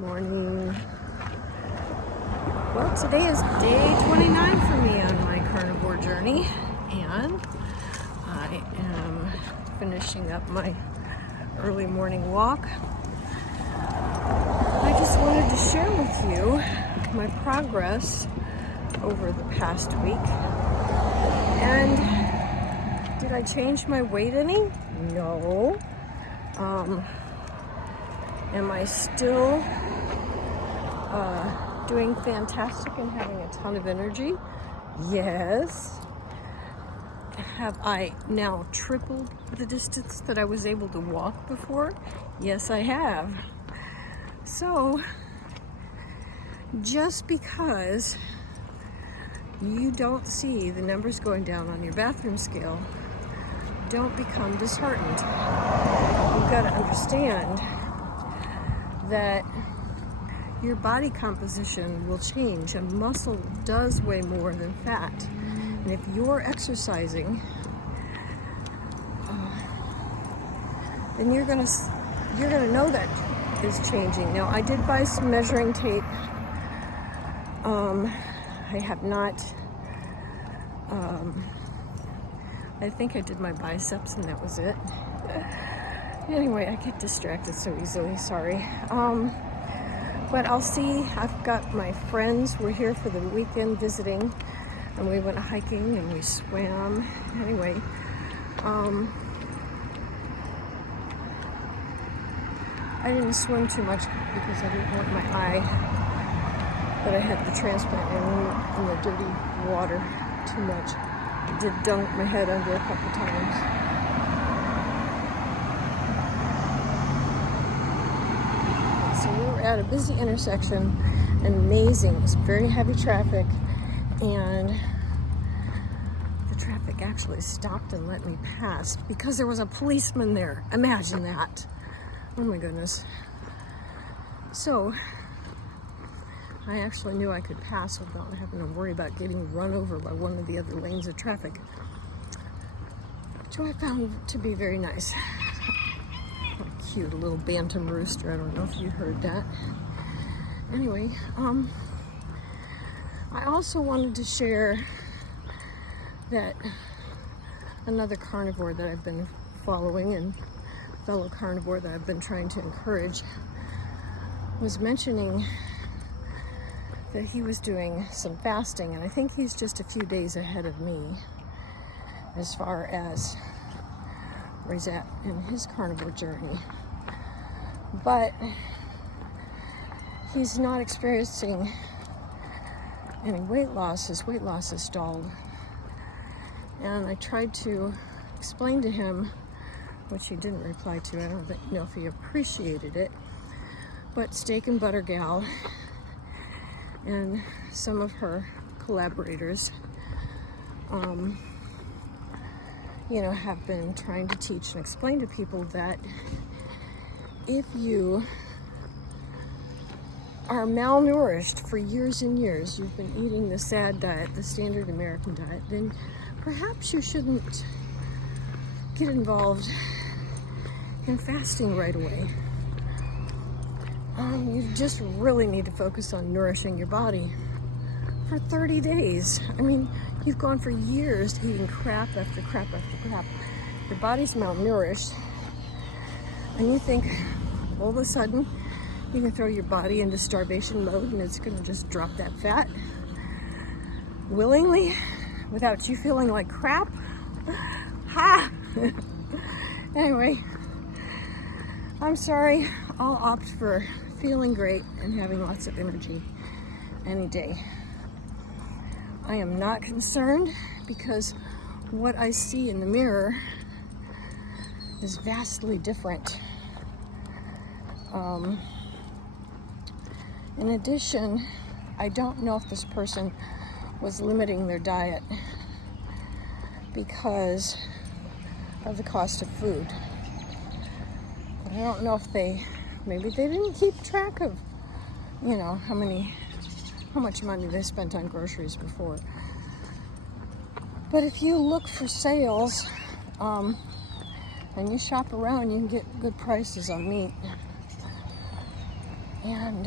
Morning. Well, today is day 29 for me on my carnivore journey, and I am finishing up my early morning walk. I just wanted to share with you my progress over the past week. And did I change my weight any? No. Am I still doing fantastic and having a ton of energy? Yes. Have I now tripled the distance that I was able to walk before? Yes, I have. So, just because you don't see the numbers going down on your bathroom scale, don't become disheartened. You've got to understand that your body composition will change, and muscle does weigh more than fat. And if you're exercising, then you're gonna know that is changing. Now, I did buy some measuring tape. I have not. I think I did my biceps, and that was it. Anyway, I get distracted so easily. Sorry. But I'll see. I've got my friends. We're here for the weekend visiting, and we went hiking and we swam. Anyway, I didn't swim too much because I didn't want my eye that I had the transplant in the dirty water too much. I did dunk my head under a couple times. So we were at a busy intersection, and amazing. It was very heavy traffic, and the traffic actually stopped and let me pass because there was a policeman there. Imagine that. Oh my goodness. So I actually knew I could pass without having to worry about getting run over by one of the other lanes of traffic, which I found to be very nice. Cute, a little bantam rooster. I don't know if you heard that. Anyway, I also wanted to share that another carnivore that I've been following, and fellow carnivore that I've been trying to encourage, was mentioning that he was doing some fasting, and I think he's just a few days ahead of me as far as where he's at in his carnivore journey. But he's not experiencing any weight loss. His weight loss is stalled. And I tried to explain to him, which he didn't reply to. I don't know if he appreciated it. But Steak and Butter Gal and some of her collaborators, have been trying to teach and explain to people that if you are malnourished for years and years, you've been eating the SAD diet, the standard American diet, then perhaps you shouldn't get involved in fasting right away. You just really need to focus on nourishing your body for 30 days. I mean, you've gone for years eating crap after crap after crap. Your body's malnourished, and you think all of a sudden you can throw your body into starvation mode and it's going to just drop that fat willingly without you feeling like crap? Ha! Anyway, I'm sorry. I'll opt for feeling great and having lots of energy any day. I am not concerned because what I see in the mirror is vastly different. In addition, I don't know if this person was limiting their diet because of the cost of food. But I don't know if maybe they didn't keep track of, how much money they spent on groceries before. But if you look for sales, and you shop around, you can get good prices on meat. And,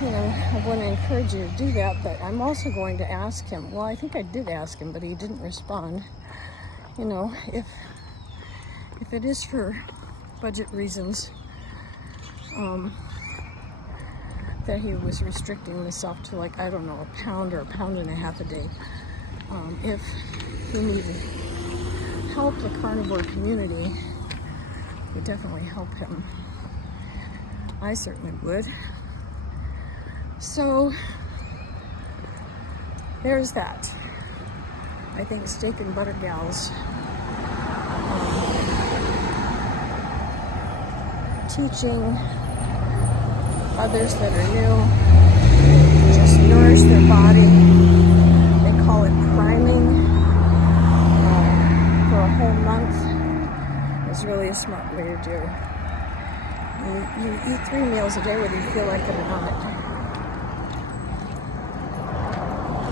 you know, I want to encourage you to do that, but I'm also going to ask him. Well, I think I did ask him, but he didn't respond. You know, if it is for budget reasons, that he was restricting himself to, like, I don't know, a pound or a pound and a half a day. If he needed help, the carnivore community would definitely help him. I certainly would. So there's that. I think steak and butter gals teaching others that are new just nourish their body. They call it priming for a whole month. It's really a smart way to do. You eat 3 meals a day whether you feel like it or not.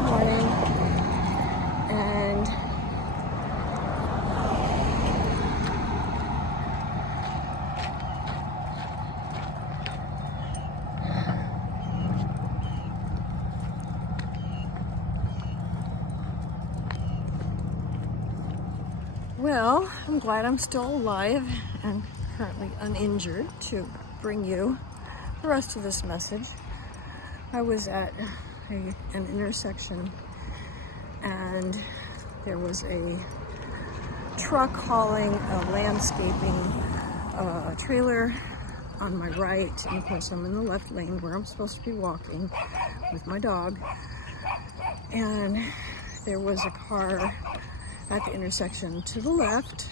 Morning. And well, I'm glad I'm still alive and currently uninjured to bring you the rest of this message. I was at an intersection and there was a truck hauling a landscaping trailer on my right, and of course I'm in the left lane where I'm supposed to be walking with my dog, and there was a car at the intersection to the left,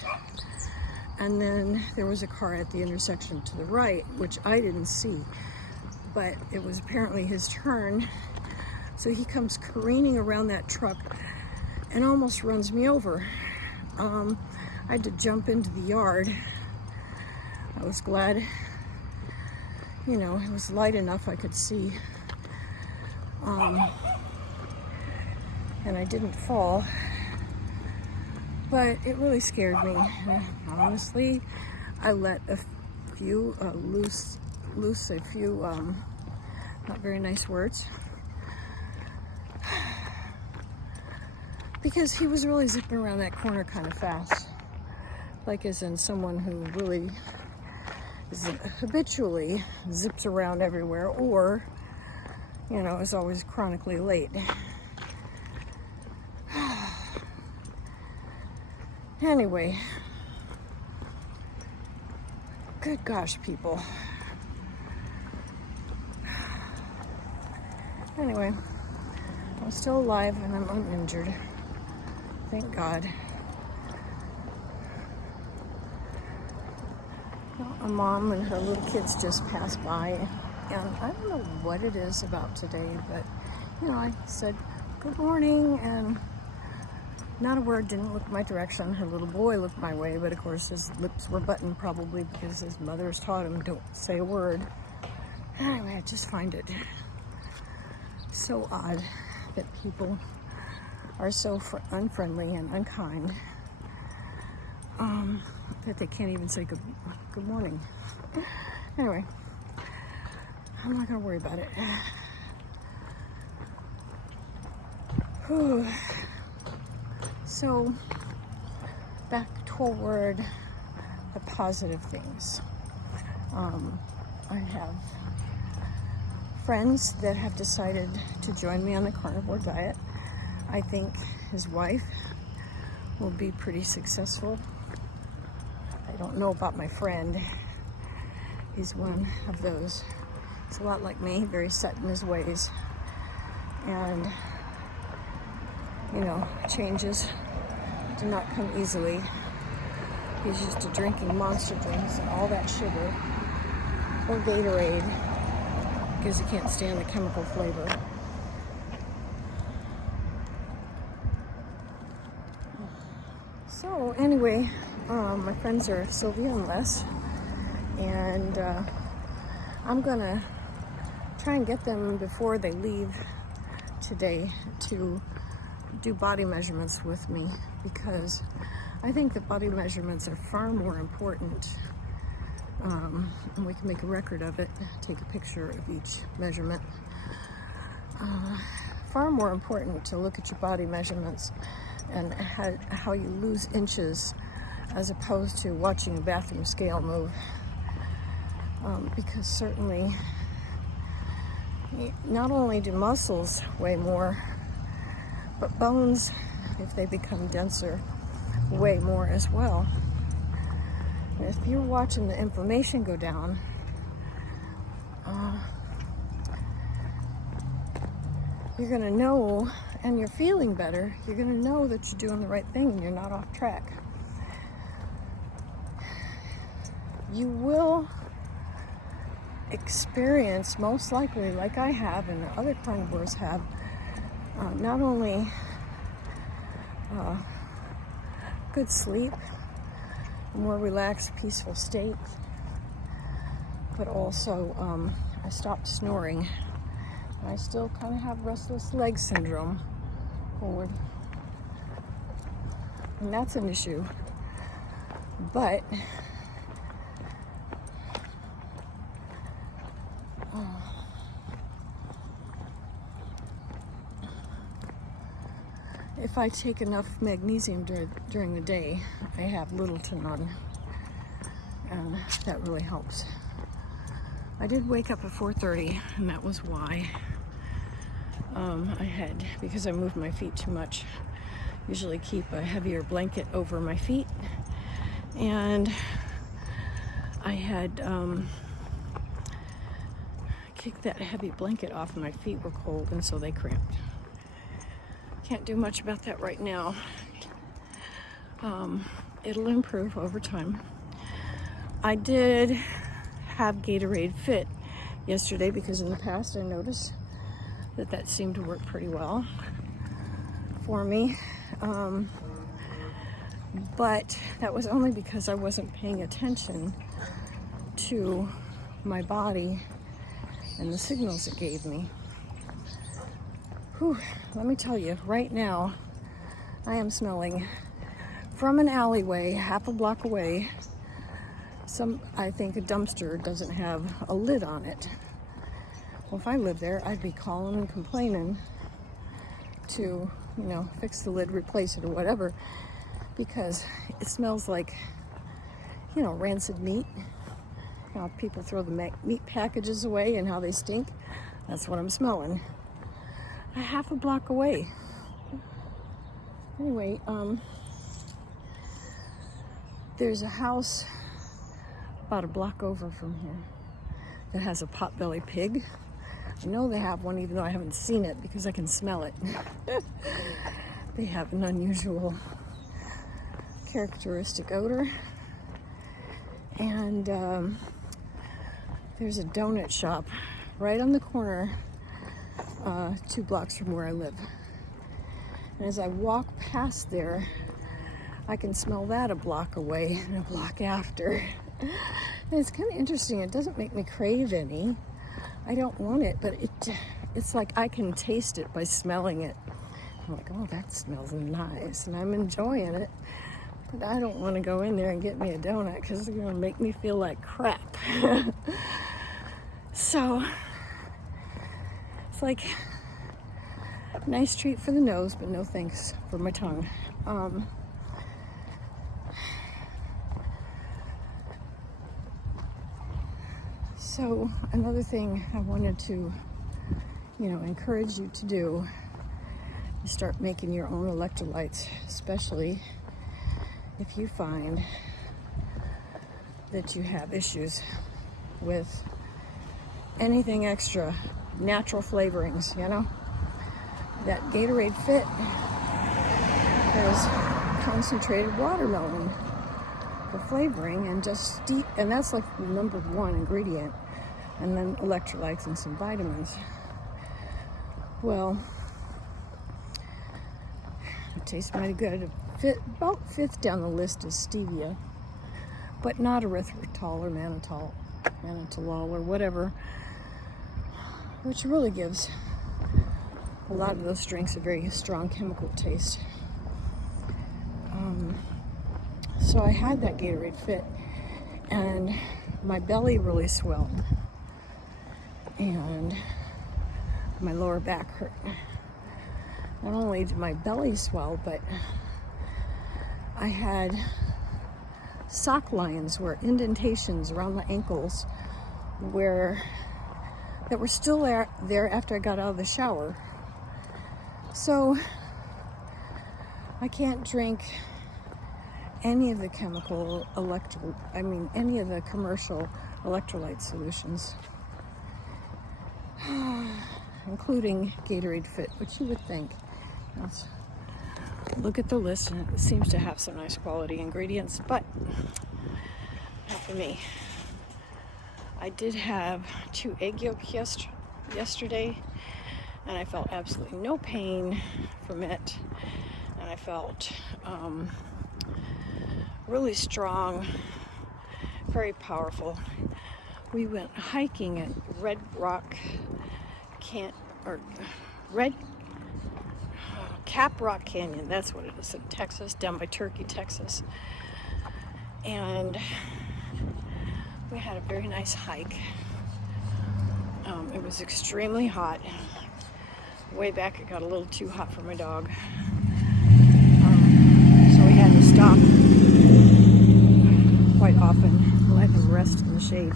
and then there was a car at the intersection to the right, which I didn't see, but it was apparently his turn. So he comes careening around that truck and almost runs me over. I had to jump into the yard. I was glad, you know, it was light enough I could see. And I didn't fall. But it really scared me. Honestly, I let a few loose a few not very nice words, because he was really zipping around that corner kind of fast, like as in someone who really habitually zips around everywhere, or, you know, is always chronically late. Anyway, good gosh, people. Anyway, I'm still alive and I'm uninjured. Thank God. Well, a mom and her little kids just passed by, and I don't know what it is about today, but, you know, I said good morning, and not a word, didn't look my direction. Her little boy looked my way, but of course his lips were buttoned, probably because his mother's taught him don't say a word. Anyway, I just find it so odd that people are so unfriendly and unkind, that they can't even say good morning. Anyway, I'm not gonna worry about it. Whew. So, back toward the positive things. I have friends that have decided to join me on the carnivore diet. I think his wife will be pretty successful. I don't know about my friend. He's one of those. He's a lot like me, very set in his ways. And, you know, changes do not come easily. He's used to drinking Monster drinks and all that sugar, or Gatorade, because he can't stand the chemical flavor. So anyway, my friends are Sylvia and Les, and I'm gonna try and get them before they leave today to do body measurements with me, because I think that body measurements are far more important And we can make a record of it, take a picture of each measurement. Far more important to look at your body measurements and how you lose inches as opposed to watching a bathroom scale move. Because certainly, not only do muscles weigh more, but bones, if they become denser, weigh more as well. And if you're watching the inflammation go down, you're going to know, and you're feeling better, you're going to know that you're doing the right thing and you're not off track. You will experience, most likely, like I have and other carnivores have, not only good sleep, a more relaxed, peaceful state, but also I stopped snoring. I still kind of have restless leg syndrome forward, and that's an issue. But if I take enough magnesium during the day, I have little to none, and that really helps. I did wake up at 4:30, and that was why. I had, because I moved my feet too much, usually keep a heavier blanket over my feet, and I had kicked that heavy blanket off. My feet were cold, and so they cramped. Can't do much about that right now. It'll improve over time. I did have Gatorade Fit yesterday because in the past I noticed that seemed to work pretty well for me. But that was only because I wasn't paying attention to my body and the signals it gave me. Whew, let me tell you, right now, I am smelling from an alleyway half a block away. I think a dumpster doesn't have a lid on it. Well, if I lived there, I'd be calling and complaining to, fix the lid, replace it, or whatever, because it smells like, rancid meat. How people throw the meat packages away and how they stink. That's what I'm smelling. A half a block away. Anyway, there's a house about a block over from here that has a potbelly pig. I know they have one, even though I haven't seen it, because I can smell it. They have an unusual characteristic odor. And there's a donut shop right on the corner, 2 blocks from where I live. And as I walk past there, I can smell that a block away and a block after. And it's kind of interesting. It doesn't make me crave any. I don't want it, but it's like I can taste it by smelling it. I'm like, oh, that smells nice, and I'm enjoying it. But I don't want to go in there and get me a donut because it's going to make me feel like crap. So it's like a nice treat for the nose, but no thanks for my tongue. So another thing I wanted to, encourage you to do is start making your own electrolytes, especially if you find that you have issues with anything extra, natural flavorings, That Gatorade Fit has concentrated watermelon for flavoring and and that's like the number 1 ingredient, and then electrolytes and some vitamins. Well, it tastes mighty good. About 5th down the list is stevia, but not erythritol or mannitol or whatever, which really gives a lot of those drinks a very strong chemical taste. So I had that Gatorade Fit, and my belly really swelled and my lower back hurt. Not only did my belly swell, but I had sock lines, where indentations around the ankles that were still there after I got out of the shower. So I can't drink any of the any of the commercial electrolyte solutions, including Gatorade Fit, which you would think. Let's look at the list, and it seems to have some nice quality ingredients, but not for me. I did have 2 egg yolks yesterday, and I felt absolutely no pain from it, and I felt really strong, very powerful. We went hiking at Cap Rock Canyon, that's what it is, in Texas, down by Turkey, Texas. And we had a very nice hike. It was extremely hot. Way back, it got a little too hot for my dog. So we had to stop quite often, let him rest in the shade.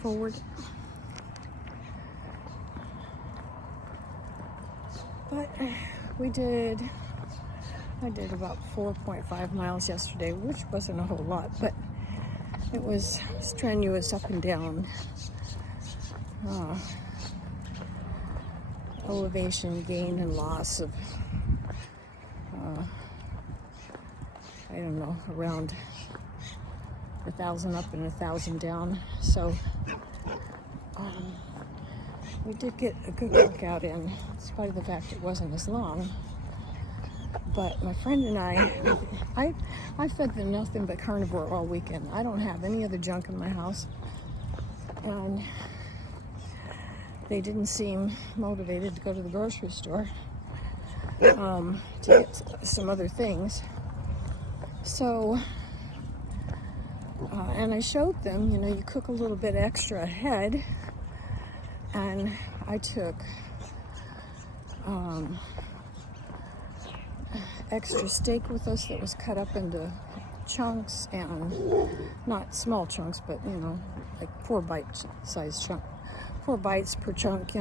Forward. But I did about 4.5 miles yesterday, which wasn't a whole lot, but it was strenuous up and down. Elevation gain and loss of, I don't know, around 1,000 up and 1,000 down. So we did get a good workout in, spite of the fact it wasn't as long. But my friend and I fed them nothing but carnivore all weekend. I don't have any other junk in my house. And they didn't seem motivated to go to the grocery store to get some other things. So, and I showed them, you cook a little bit extra ahead. And I took extra steak with us that was cut up into chunks, and not small chunks, but like 4 bite size chunk, 4 bites per chunk.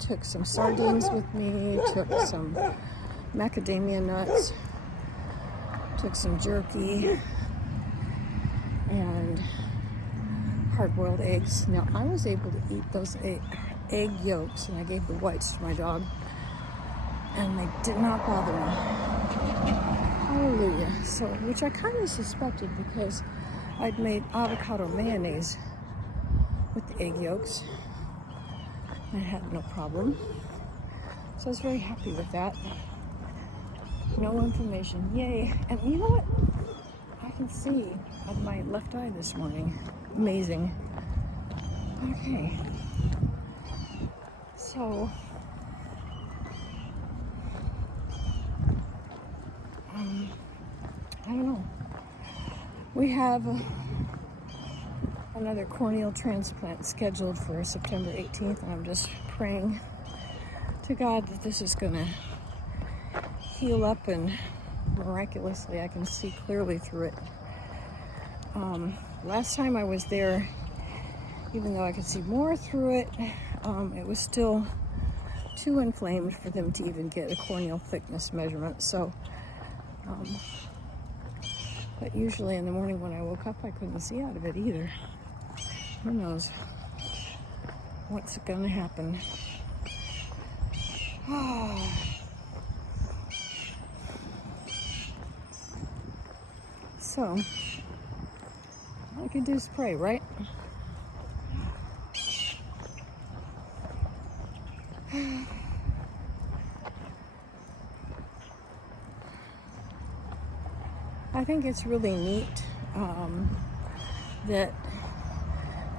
Took some sardines with me, took some macadamia nuts, took some jerky, and hard-boiled eggs. Now, I was able to eat those egg yolks, and I gave the whites to my dog, and they did not bother me. Hallelujah. So, which I kind of suspected, because I'd made avocado mayonnaise with the egg yolks. I had no problem. So I was very happy with that. No inflammation. Yay. And you know what? I can see on my left eye this morning. Amazing. Okay. So, I don't know. We have another corneal transplant scheduled for September 18th, and I'm just praying to God that this is going to heal up and miraculously I can see clearly through it. Last time I was there, even though I could see more through it, it was still too inflamed for them to even get a corneal thickness measurement. So, but usually in the morning when I woke up, I couldn't see out of it either. Who knows what's going to happen? So, all I can do is pray, right? I think it's really neat that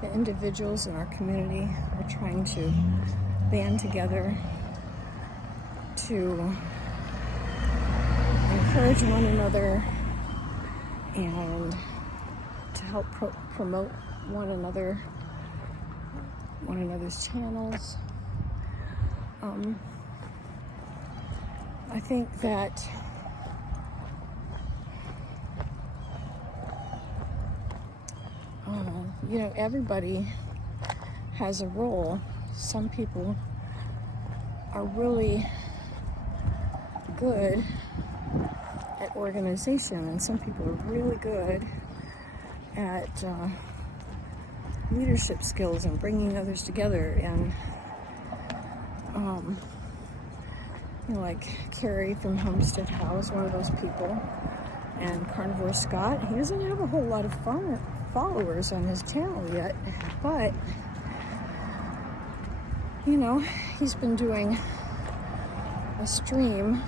the individuals in our community are trying to band together to encourage one another and to help promote one another's channels. I think that you know, everybody has a role. Some people are really good at organization, and some people are really good at leadership skills and bringing others together. And you know, like Carrie from Homestead House, one of those people, and Carnivore Scott. He doesn't have a whole lot of followers on his channel yet, but you know, he's been doing a stream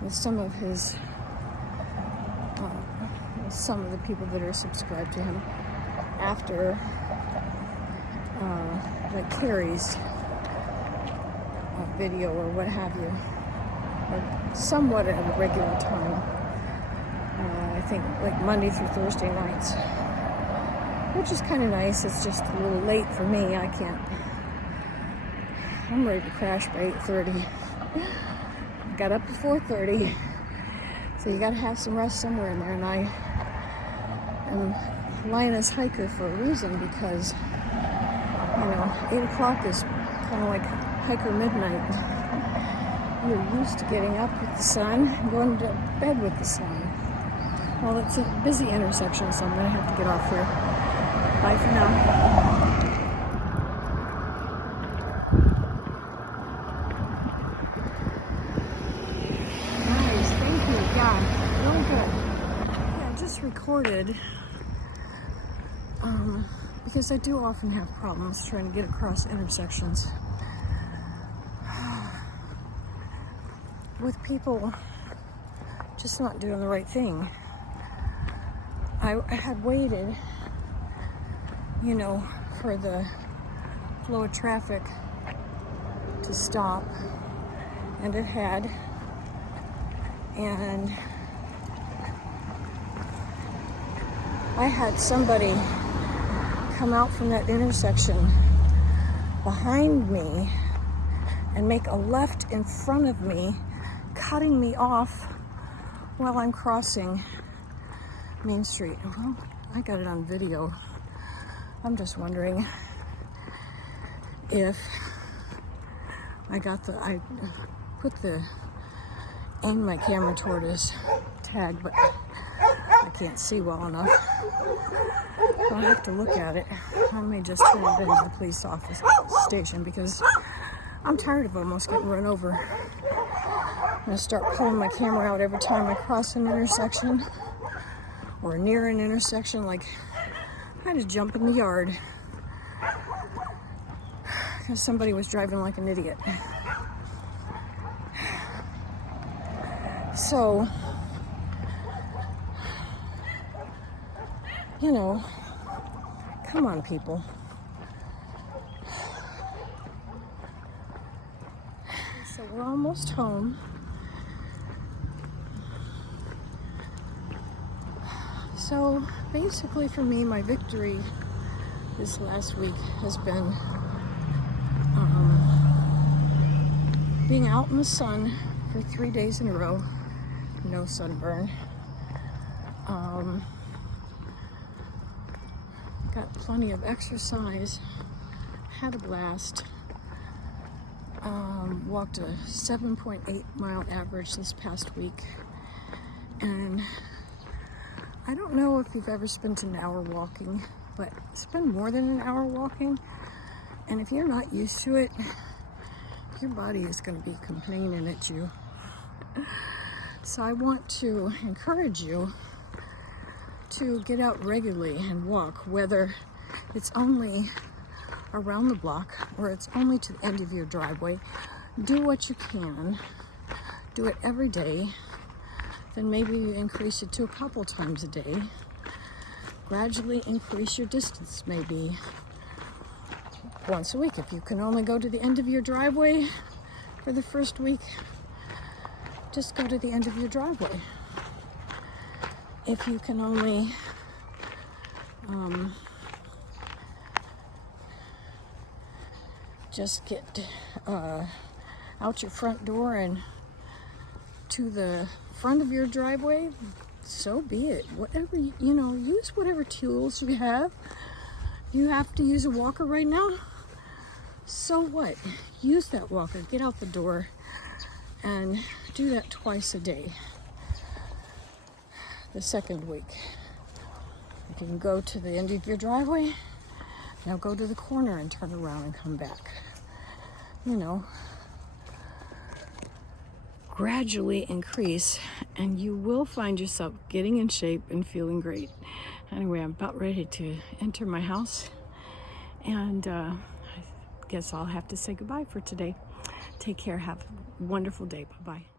with some of his some of the people that are subscribed to him after like Carrie's video or what have you, or somewhat at a regular time. I think like Monday through Thursday nights, which is kind of nice. It's just a little late for me. I'm ready to crash by 8:30. Got up at 4:30, so you got to have some rest somewhere in there. And I am Lioness hiker for a reason, because you know 8 o'clock is kind of like hiker midnight. You're used to getting up with the sun and going to bed with the sun. Well, it's a busy intersection, so I'm going to have to get off here. Bye for now. Nice, thank you. Yeah, really good. Yeah, I just recorded because I do often have problems trying to get across intersections with people just not doing the right thing. I had waited, you know, for the flow of traffic to stop, and it had. And I had somebody come out from that intersection behind me and make a left in front of me, cutting me off while I'm crossing Main Street. Well, I got it on video. I'm just wondering if I put the aim my camera toward his tag, but I can't see well enough. I'll have to look at it. I may just turn it into the police office station, because I'm tired of almost getting run over. I'm gonna start pulling my camera out every time I cross an intersection or near an intersection. Like, I had to jump in the yard because somebody was driving like an idiot. So, you know, come on, people. So we're almost home. So basically for me, my victory this last week has been being out in the sun for 3 days in a row. No sunburn. Got plenty of exercise. Had a blast. Walked a 7.8 mile average this past week. And I don't know if you've ever spent an hour walking, but spend more than an hour walking. And if you're not used to it, your body is going to be complaining at you. So I want to encourage you to get out regularly and walk, whether it's only around the block or it's only to the end of your driveway. Do what you can. Do it every day. Then maybe you increase it to a couple times a day. gradually increase your distance, maybe once a week. If you can only go to the end of your driveway for the first week, just go to the end of your driveway. If you can only just get out your front door and to the front of your driveway, so be it. Whatever, use whatever tools you have. You have to use a walker right now, so what? Use that walker. Get out the door and do that twice a day. The second week, you can go to the end of your driveway. Now go to the corner and turn around and come back. Gradually increase, and you will find yourself getting in shape and feeling great. Anyway, I'm about ready to enter my house, and I guess I'll have to say goodbye for today. Take care. Have a wonderful day. Bye-bye.